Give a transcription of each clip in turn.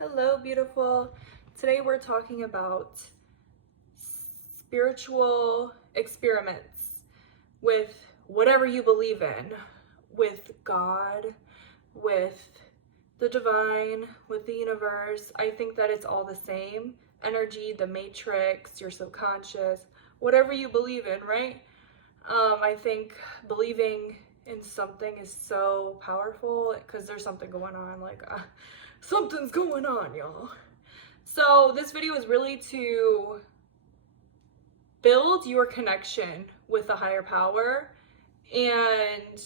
Hello, beautiful. Today we're talking about spiritual experiments with whatever you believe in, with God, with the divine, with the universe. I think that it's all the same energy, the matrix, your subconscious, whatever you believe in, right? I think believing in something is so powerful because there's something going on, something's going on, y'all. So this video is really to build your connection with a higher power and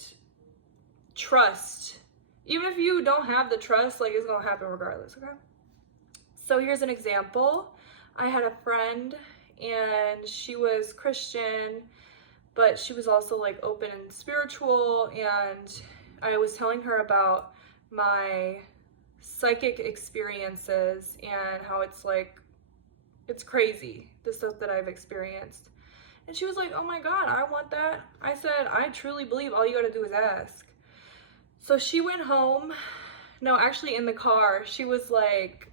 trust. Even if you don't have the trust, it's gonna happen regardless, okay? So here's an example. I had a friend and she was Christian, but she was also open and spiritual, and I was telling her about my psychic experiences and how it's crazy, the stuff that I've experienced. And she was like, oh my God, I want that. I said, I truly believe all you gotta do is ask. So she went home. No, actually in the car, she was like,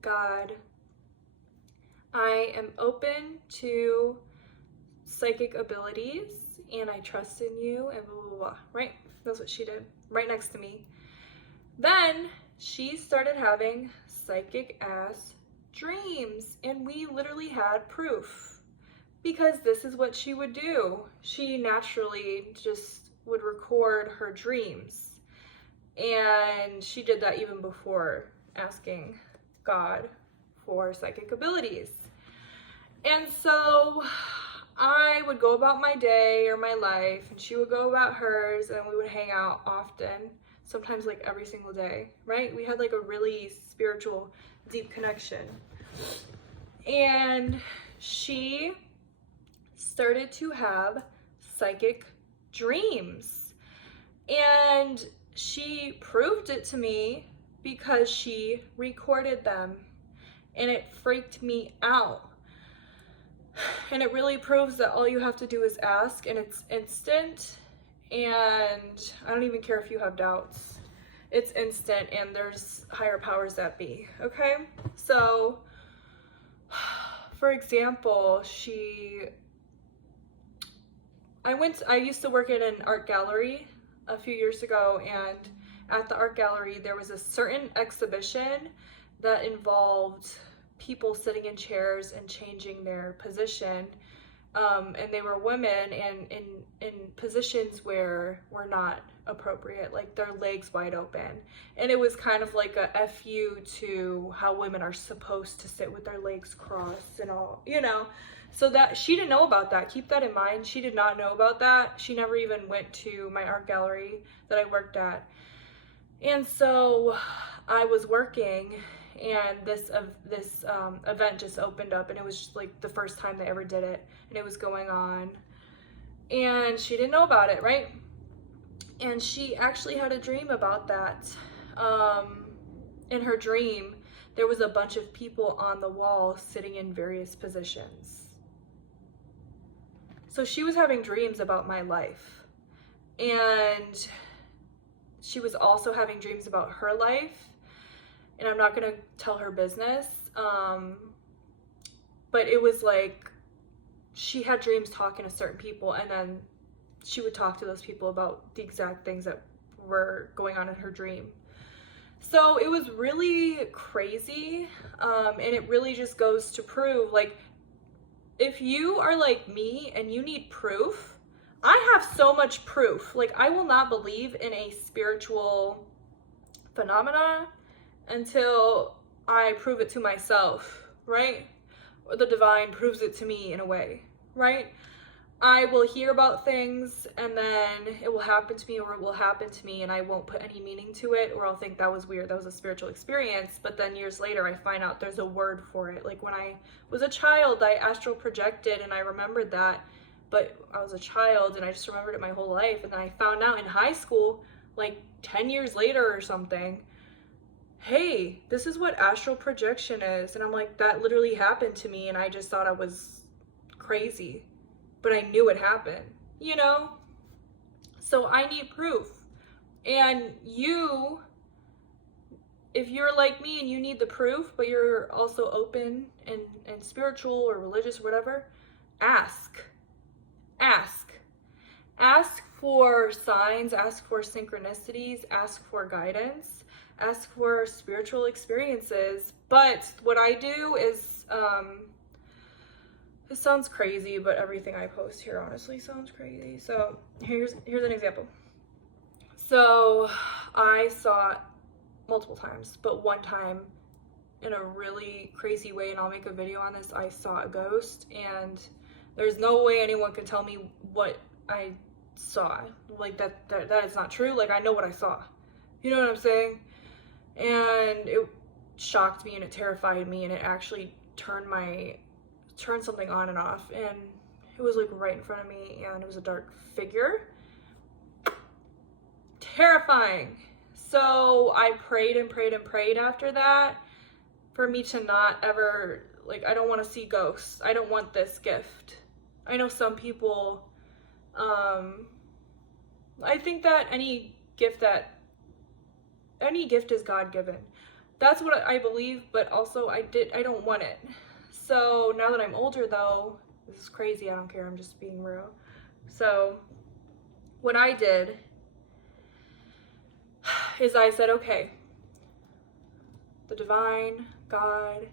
God, I am open to psychic abilities and I trust in you and blah, blah, blah, right? That's what she did, right next to me. Then she started having psychic ass dreams, and we literally had proof because this is what she would do. She naturally just would record her dreams, and she did that even before asking God for psychic abilities. And so I would go about my day or my life, and she would go about hers, and we would hang out often, sometimes every single day, right? We had a really spiritual, deep connection. And she started to have psychic dreams. And she proved it to me because she recorded them, and it freaked me out. And it really proves that all you have to do is ask, and it's instant. And I don't even care if you have doubts. It's instant, and there's higher powers that be, okay? So, for example, I used to work in an art gallery a few years ago, and at the art gallery, there was a certain exhibition that involved people sitting in chairs and changing their position, and they were women and in positions where were not appropriate, their legs wide open, and it was kind of like a fu to how women are supposed to sit with their legs crossed and all, so that she didn't know about that. Keep that in mind. She did not know about that. She never even went to my art gallery that I worked at. And so I was working, and this event just opened up, and it was just the first time they ever did it, and it was going on, and she didn't know about it, right? And she actually had a dream about that. In her dream, there was a bunch of people on the wall sitting in various positions. So she was having dreams about my life, and she was also having dreams about her life, and I'm not gonna tell her business, but it was she had dreams talking to certain people, and then she would talk to those people about the exact things that were going on in her dream. So it was really crazy, and it really just goes to prove, if you are like me and you need proof, I have so much proof. I will not believe in a spiritual phenomena until I prove it to myself, right? Or the divine proves it to me in a way, right? I will hear about things, and then it will happen to me, or it will happen to me, and I won't put any meaning to it, or I'll think that was weird, that was a spiritual experience. But then years later, I find out there's a word for it. When I was a child, I astral projected, and I remembered that, but I was a child, and I just remembered it my whole life. And then I found out in high school, 10 years later or something, hey, this is what astral projection is. And I'm like, that literally happened to me, and I just thought I was crazy, but I knew it happened, So I need proof. And you if you're like me and you need the proof, but you're also open and spiritual or religious or whatever, ask. Ask. Ask for signs, ask for synchronicities, ask for guidance, ask for spiritual experiences. But what I do is, this sounds crazy, but everything I post here honestly sounds crazy. So here's an example. So I saw it multiple times, but one time in a really crazy way, and I'll make a video on this, I saw a ghost, and there's no way anyone could tell me what I saw. Like that is not true. Like, I know what I saw. You know what I'm saying? And it shocked me and it terrified me, and it actually turned something on and off, and it was like right in front of me, and it was a dark figure. Terrifying. So I prayed and prayed and prayed after that for me to not ever, like, I don't want to see ghosts. I don't want this gift. I know some people, I think that any gift is God-given. That's what I believe, but also I don't want it. So now that I'm older though, this is crazy, I don't care, I'm just being real. So what I did is I said, okay, the divine, God,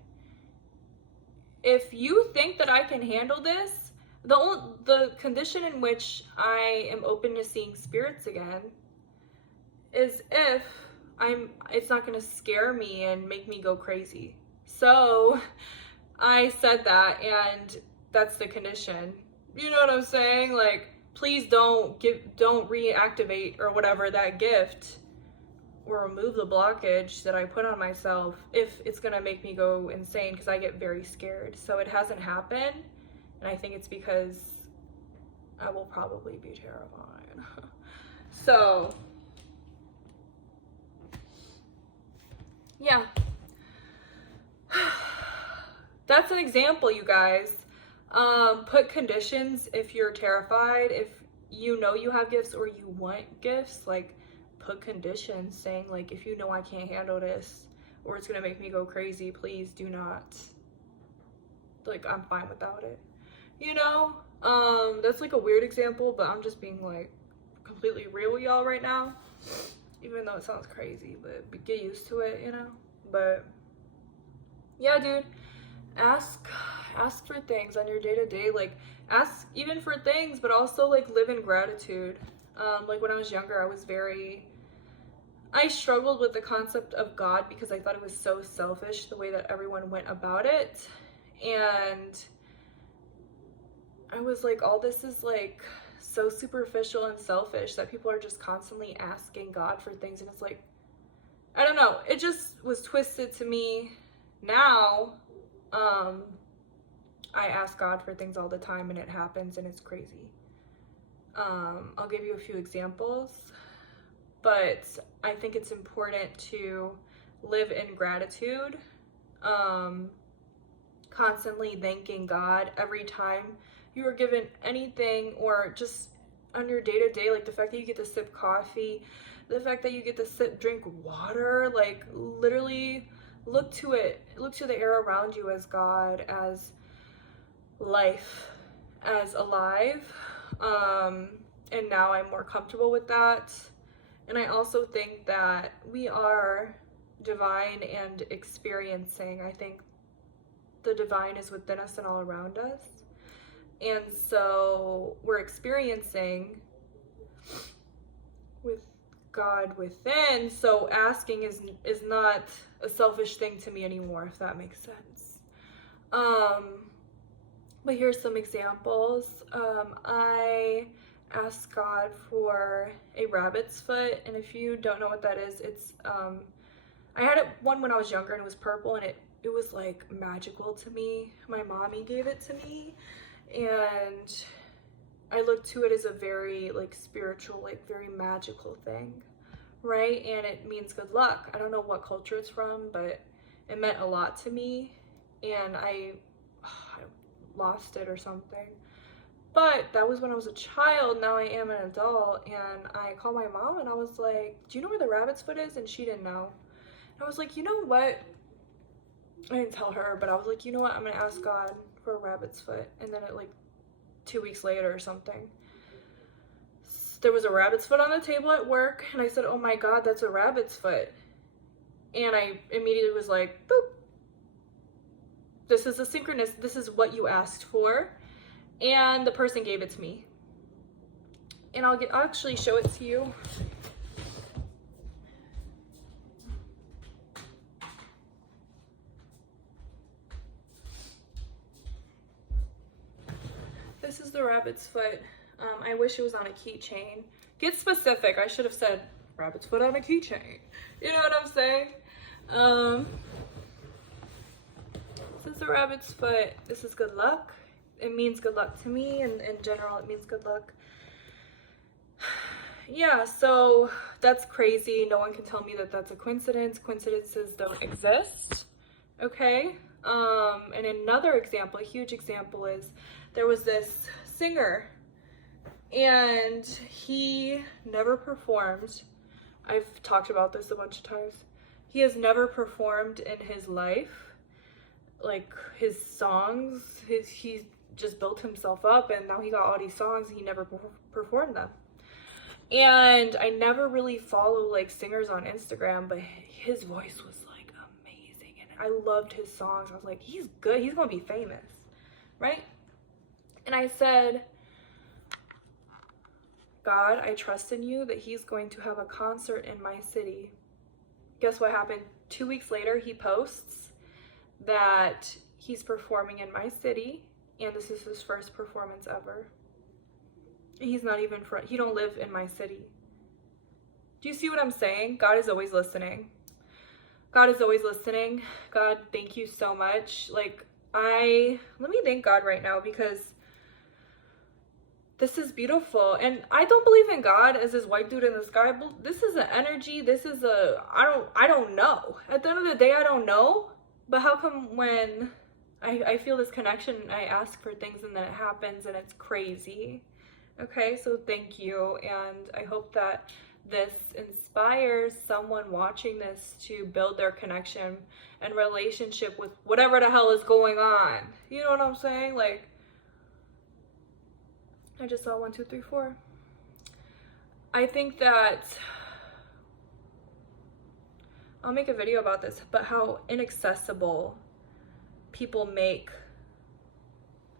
if you think that I can handle this, the condition in which I am open to seeing spirits again is if it's not gonna scare me and make me go crazy. So I said that, and that's the condition. You know what I'm saying? Like, please don't reactivate or whatever that gift, or remove the blockage that I put on myself if it's gonna make me go insane, because I get very scared. So it hasn't happened, and I think it's because I will probably be terrified. So yeah, that's an example, you guys. Put conditions if you're terrified, if you know you have gifts or you want gifts, like, put conditions saying, like, if you know I can't handle this or it's gonna make me go crazy, please do not. Like, I'm fine without it. You know? That's like a weird example, but I'm just being like completely real with y'all right now. Even though it sounds crazy, but get used to it, you know? But yeah, dude, ask for things on your day-to-day. Like, ask even for things, but also like live in gratitude. Like, when I was younger, I struggled with the concept of God because I thought it was so selfish the way that everyone went about it. And I was like, all this is like so superficial and selfish that people are just constantly asking God for things. And it's like, I don't know, it just was twisted to me. Now, I ask God for things all the time and it happens, and it's crazy. I'll give you a few examples, but I think it's important to live in gratitude, constantly thanking God every time you are given anything, or just on your day-to-day, like the fact that you get to sip coffee, the fact that you get to drink water. Like, literally look to the air around you as God, as life, as alive. And now I'm more comfortable with that. And I also think that we are divine and experiencing. I think the divine is within us and all around us. And so we're experiencing with God within. So asking is not a selfish thing to me anymore, if that makes sense. But here's some examples. I asked God for a rabbit's foot, and if you don't know what that is, it's I had one when I was younger, and it was purple, and it was like magical to me. My mommy gave it to me, and I look to it as a very like spiritual, like very magical thing, right? And it means good luck. I don't know what culture it's from, but it meant a lot to me, and I lost it or something. But that was when I was a child. Now I am an adult, and I called my mom and I was like, do you know where the rabbit's foot is? And she didn't know. I was like, you know what? I didn't tell her, but I was like, you know what? I'm gonna ask God for a rabbit's foot. And then it, like 2 weeks later or something, there was a rabbit's foot on the table at work, and I said, oh my God, that's a rabbit's foot. And I immediately was like, boop. This is a synchronous, this is what you asked for. And the person gave it to me. And I'll actually show it to you. This is the rabbit's foot. I wish it was on a keychain. Get specific. I should have said rabbit's foot on a keychain. You know what I'm saying? This is a rabbit's foot. This is good luck. It means good luck to me, and in general it means good luck. Yeah, so that's crazy. No one can tell me that that's a coincidence. Coincidences don't exist. Okay? And another example, a huge example, is there was this singer, and he never performed. I've talked about this a bunch of times. He has never performed in his life. Like, his songs, he just built himself up, and now he got all these songs, he never performed them. And I never really follow like singers on Instagram, but his voice was like amazing, and I loved his songs. I was like, he's good, he's gonna be famous, right? And I said, God, I trust in you that he's going to have a concert in my city. Guess what happened? 2 weeks later, he posts that he's performing in my city, and this is his first performance ever. He's not even he don't live in my city. Do you see what I'm saying? God is always listening. God is always listening. God, thank you so much. Like, let me thank God right now, because this is beautiful. And I don't believe in God as this white dude in the sky. This is an energy. This is I don't know. At the end of the day, I don't know. But how come when I feel this connection, I ask for things and then it happens, and it's crazy. Okay, so thank you, and I hope that this inspires someone watching this to build their connection and relationship with whatever the hell is going on. You know what I'm saying? Like, I just saw 1, 2, 3, 4. I think that I'll make a video about this, but how inaccessible people make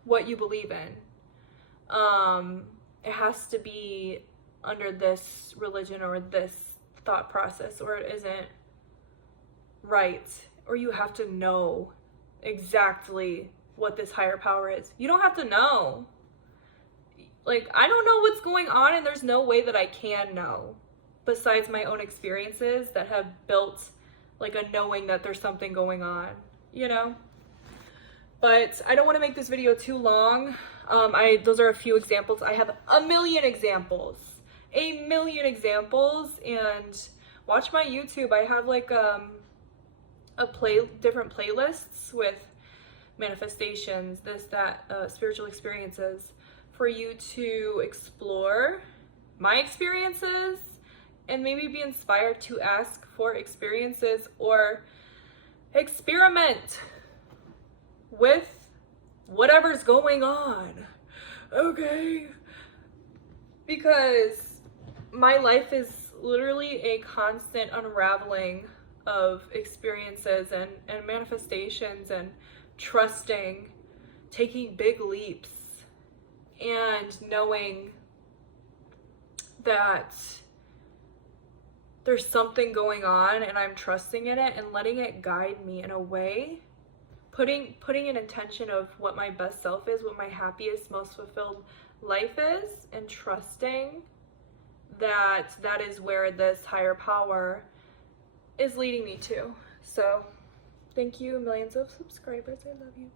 what you believe in. It has to be under this religion or this thought process, or it isn't right, or you have to know exactly what this higher power is. You don't have to know. Like, I don't know what's going on, and there's no way that I can know besides my own experiences that have built like a knowing that there's something going on, you know? But I don't want to make this video too long. Those are a few examples. I have a million examples, and watch my YouTube. I have like different playlists with manifestations, this, that, spiritual experiences, for you to explore my experiences and maybe be inspired to ask for experiences or experiment with whatever's going on, okay? Because my life is literally a constant unraveling of experiences and manifestations, and trusting, taking big leaps, and knowing that there's something going on, and I'm trusting in it and letting it guide me in a way, putting an intention of what my best self is, what my happiest, most fulfilled life is, and trusting that that is where this higher power is leading me to. So thank you, millions of subscribers. I love you.